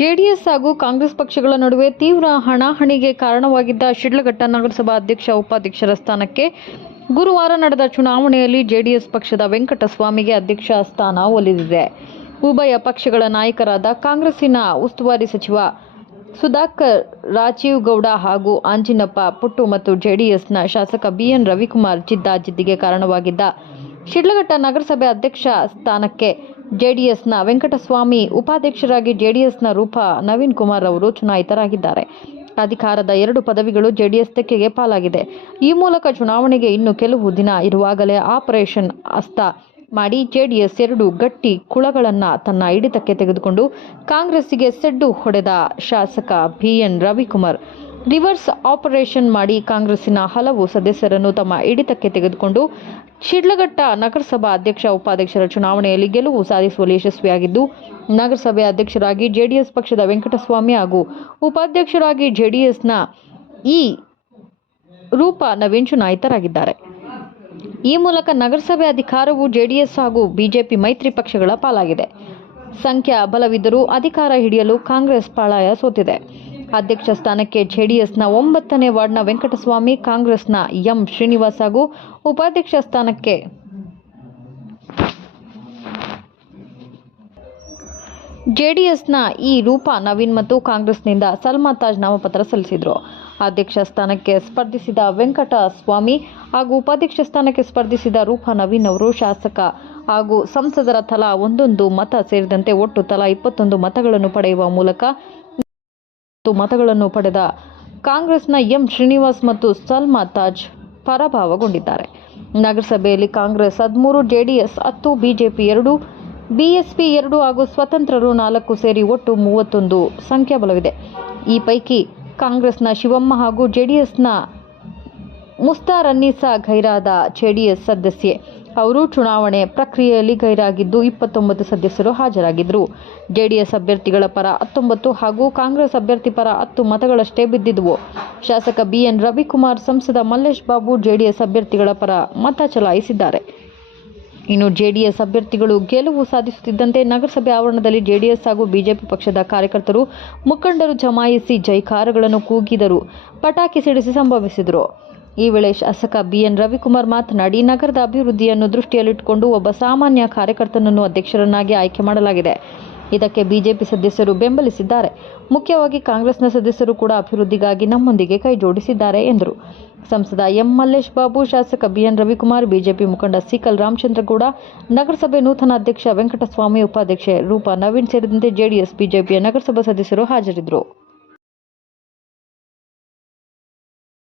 JDS ಹಾಗೂ ಕಾಂಗ್ರೆಸ್ ಪಕ್ಷಗಳ ನಡುವೆ ತೀವ್ರ ಹಣಾಹಣಿಗೆ ಕಾರಣವಾಗಿದ್ದ ಶಿಡ್ಲಘಟ್ಟ ನಗರಸಭಾ ಅಧ್ಯಕ್ಷ ಉಪಾಧ್ಯಕ್ಷರ ಸ್ಥಾನಕ್ಕೆ ಗುರುವಾರ ನಡೆದ ಚುನಾವಣೆಯಲ್ಲಿ ಜೆಡಿಎಸ್ ಪಕ್ಷದ ವೆಂಕಟಸ್ವಾಮಿಗೆ ಅಧ್ಯಕ್ಷ ಸ್ಥಾನ ಒಲಿದಿದೆ. ಉಭಯ ಪಕ್ಷಗಳ ನಾಯಕರಾದ ಕಾಂಗ್ರೆಸ್ಸಿನ ಉಸ್ತುವಾರಿ ಸಚಿವ ಸುಧಾಕರ್, ರಾಜೀವ್ ಗೌಡ ಹಾಗೂ ಆಂಜಿನಪ್ಪ, ಪುಟ್ಟು ಮತ್ತು ಜೆಡಿಎಸ್ನ ಶಾಸಕ ಬಿಎನ್ ರವಿಕುಮಾರ್ ಜಿದ್ದಾಜಿದ್ದಿಗೆ ಕಾರಣವಾಗಿದ್ದ ಶಿಡ್ಲಘಟ್ಟ ನಗರಸಭೆ ಅಧ್ಯಕ್ಷ ಸ್ಥಾನಕ್ಕೆ ಜೆಡಿಎಸ್ನ ವೆಂಕಟಸ್ವಾಮಿ ಉಪಾಧ್ಯಕ್ಷರಾಗಿ ಜೆಡಿಎಸ್ನ ರೂಪ ನವೀನ್ ಕುಮಾರ್ ಅವರು ಚುನಾಯಿತರಾಗಿದ್ದಾರೆ. ಅಧಿಕಾರದ ಎರಡು ಪದವಿಗಳು ಜೆಡಿಎಸ್ ತೆಕ್ಕೆಗೆ ಪಾಲಾಗಿದೆ. ಈ ಮೂಲಕ ಚುನಾವಣೆಗೆ ಇನ್ನು ಕೆಲವು ದಿನ ಇರುವಾಗಲೇ ಆಪರೇಷನ್ ಅಸ್ತ ಮಾಡಿ ಜೆಡಿಎಸ್ ಎರಡು ಗಟ್ಟಿ ಕುಳಗಳನ್ನು ತನ್ನ ಹಿಡಿತಕ್ಕೆ ತೆಗೆದುಕೊಂಡು ಕಾಂಗ್ರೆಸ್ಸಿಗೆ ಸೆಡ್ಡು ಹೊಡೆದ ಶಾಸಕ ಬಿಎನ್ ರವಿಕುಮಾರ್. ರಿವರ್ಸ್ ಆಪರೇಷನ್ ಮಾಡಿ ಕಾಂಗ್ರೆಸ್ಸಿನ ಹಲವು ಸದಸ್ಯರನ್ನು ತಮ್ಮ ಹಿಡಿತಕ್ಕೆ ತೆಗೆದುಕೊಂಡು ಶಿಡ್ಲಘಟ್ಟ ನಗರಸಭಾ ಅಧ್ಯಕ್ಷ, ಉಪಾಧ್ಯಕ್ಷರ ಚುನಾವಣೆಯಲ್ಲಿ ಗೆಲುವು ಸಾಧಿಸುವಲ್ಲಿ ಯಶಸ್ವಿಯಾಗಿದ್ದು, ನಗರಸಭೆ ಅಧ್ಯಕ್ಷರಾಗಿ ಜೆಡಿಎಸ್ ಪಕ್ಷದ ವೆಂಕಟಸ್ವಾಮಿ ಹಾಗೂ ಉಪಾಧ್ಯಕ್ಷರಾಗಿ ಜೆಡಿಎಸ್ನ ಇ. ರೂಪ ನವೀನ್ ಚುನಾಯಿತರಾಗಿದ್ದಾರೆ. ಈ ಮೂಲಕ ನಗರಸಭೆ ಅಧಿಕಾರವು ಜೆಡಿಎಸ್ ಹಾಗೂ ಬಿಜೆಪಿ ಮೈತ್ರಿ ಪಕ್ಷಗಳ ಪಾಲಾಗಿದೆ. ಸಂಖ್ಯಾ ಬಲವಿದ್ದರೂ ಅಧಿಕಾರ ಹಿಡಿಯಲು ಕಾಂಗ್ರೆಸ್ ಪಾಳಾಯ ಸೋತಿದೆ. ಅಧ್ಯಕ್ಷ ಸ್ಥಾನಕ್ಕೆ ಜೆಡಿಎಸ್ನ ಒಂಬತ್ತನೇ ವಾರ್ಡ್ನ ವೆಂಕಟಸ್ವಾಮಿ, ಕಾಂಗ್ರೆಸ್ನ ಎಂ ಶ್ರೀನಿವಾಸ್ ಹಾಗೂ ಉಪಾಧ್ಯಕ್ಷ ಸ್ಥಾನಕ್ಕೆ ಜೆಡಿಎಸ್ನ ಈ ರೂಪಾ ನವೀನ್ ಮತ್ತು ಕಾಂಗ್ರೆಸ್ನಿಂದ ಸಲ್ಮಾ ತಾಜ್ ನಾಮಪತ್ರ ಸಲ್ಲಿಸಿದರು. ಅಧ್ಯಕ್ಷ ಸ್ಥಾನಕ್ಕೆ ಸ್ಪರ್ಧಿಸಿದ ವೆಂಕಟ ಸ್ವಾಮಿ ಹಾಗೂ ಉಪಾಧ್ಯಕ್ಷ ಸ್ಥಾನಕ್ಕೆ ಸ್ಪರ್ಧಿಸಿದ ರೂಪಾ ನವೀನ್ ಅವರು ಶಾಸಕ ಹಾಗೂ ಸಂಸದರ ತಲಾ ಒಂದೊಂದು ಮತ ಸೇರಿದಂತೆ ಒಟ್ಟು ತಲಾ ಇಪ್ಪತ್ತೊಂದು ಮತಗಳನ್ನು ಪಡೆಯುವ ಮೂಲಕ ಮತಗಳನ್ನು ಪಡೆದ ಕಾಂಗ್ರೆಸ್ನ ಎಂ ಶ್ರೀನಿವಾಸ್ ಮತ್ತು ಸಲ್ಮಾ ತಾಜ್ ಪರಾಭವಗೊಂಡಿದ್ದಾರೆ. ನಗರಸಭೆಯಲ್ಲಿ ಕಾಂಗ್ರೆಸ್ ಹದಿಮೂರು, ಜೆಡಿಎಸ್ ಹತ್ತು, ಬಿಜೆಪಿ ಎರಡು, ಬಿಎಸ್ಪಿ ಎರಡು ಹಾಗೂ ಸ್ವತಂತ್ರರು ನಾಲ್ಕು ಸೇರಿ ಒಟ್ಟು ಮೂವತ್ತೊಂದು ಸಂಖ್ಯಾಬಲವಿದೆ. ಈ ಪೈಕಿ ಕಾಂಗ್ರೆಸ್ನ ಶಿವಮ್ಮ ಹಾಗೂ ಜೆಡಿಎಸ್ನ ಮುಸ್ತಾರನ್ನೀಸಾ ಘೈರಾದ ಜೆಡಿಎಸ್ ಸದಸ್ಯೆ ಅವರು ಚುನಾವಣೆ ಪ್ರಕ್ರಿಯೆಯಲ್ಲಿ ಗೈರಾಗಿದ್ದು ಇಪ್ಪತ್ತೊಂಬತ್ತು ಸದಸ್ಯರು ಹಾಜರಾಗಿದ್ದರು. ಜೆಡಿಎಸ್ ಅಭ್ಯರ್ಥಿಗಳ ಪರ ಹತ್ತೊಂಬತ್ತು ಹಾಗೂ ಕಾಂಗ್ರೆಸ್ ಅಭ್ಯರ್ಥಿ ಪರ ಹತ್ತು ಮತಗಳಷ್ಟೇ ಬಿದ್ದಿದ್ದವು ಶಾಸಕ ಬಿಎನ್ ರವಿಕುಮಾರ್, ಸಂಸದ ಮಲ್ಲೇಶ್ ಬಾಬು ಜೆಡಿಎಸ್ ಅಭ್ಯರ್ಥಿಗಳ ಪರ ಮತ ಚಲಾಯಿಸಿದ್ದಾರೆ. ಇನ್ನು ಜೆಡಿಎಸ್ ಅಭ್ಯರ್ಥಿಗಳು ಗೆಲುವು ಸಾಧಿಸುತ್ತಿದ್ದಂತೆ ನಗರಸಭೆ ಆವರಣದಲ್ಲಿ ಜೆಡಿಎಸ್ ಹಾಗೂ ಬಿಜೆಪಿ ಪಕ್ಷದ ಕಾರ್ಯಕರ್ತರು ಮುಖಂಡರು ಜಮಾಯಿಸಿ ಜೈಕಾರಗಳನ್ನು ಕೂಗಿದರು. ಪಟಾಕಿ ಸಿಡಿಸಿ ಸಂಭವಿಸಿದರು. ಈ ವೇಳೆ ಶಾಸಕ ಬಿಎನ್ ರವಿಕುಮಾರ್ ಮಾತನಾಡಿ, ನಗರದ ಅಭಿವೃದ್ಧಿಯನ್ನು ದೃಷ್ಟಿಯಲ್ಲಿಟ್ಟುಕೊಂಡು ಒಬ್ಬ ಸಾಮಾನ್ಯ ಕಾರ್ಯಕರ್ತನನ್ನು ಅಧ್ಯಕ್ಷರನ್ನಾಗಿ ಆಯ್ಕೆ ಮಾಡಲಾಗಿದೆ. ಇದಕ್ಕೆ ಬಿಜೆಪಿ ಸದಸ್ಯರು ಬೆಂಬಲಿಸಿದ್ದಾರೆ. ಮುಖ್ಯವಾಗಿ ಕಾಂಗ್ರೆಸ್ನ ಸದಸ್ಯರು ಕೂಡ ಅಭಿವೃದ್ಧಿಗಾಗಿ ನಮ್ಮೊಂದಿಗೆ ಕೈ ಜೋಡಿಸಿದ್ದಾರೆ ಎಂದರು. ಸಂಸದ ಎಂ ಮಲ್ಲೇಶ್ ಬಾಬು, ಶಾಸಕ ಬಿಎನ್ ರವಿಕುಮಾರ್, ಬಿಜೆಪಿ ಮುಖಂಡ ಸಿಕಲ್ ರಾಮಚಂದ್ರಗೌಡ, ನಗರಸಭೆ ನೂತನ ಅಧ್ಯಕ್ಷ ವೆಂಕಟಸ್ವಾಮಿ, ಉಪಾಧ್ಯಕ್ಷೆ ರೂಪಾ ನವೀನ್ ಸೇರಿದಂತೆ ಜೆಡಿಎಸ್, ಬಿಜೆಪಿಯ ನಗರಸಭಾ ಸದಸ್ಯರು ಹಾಜರಿದ್ದರು.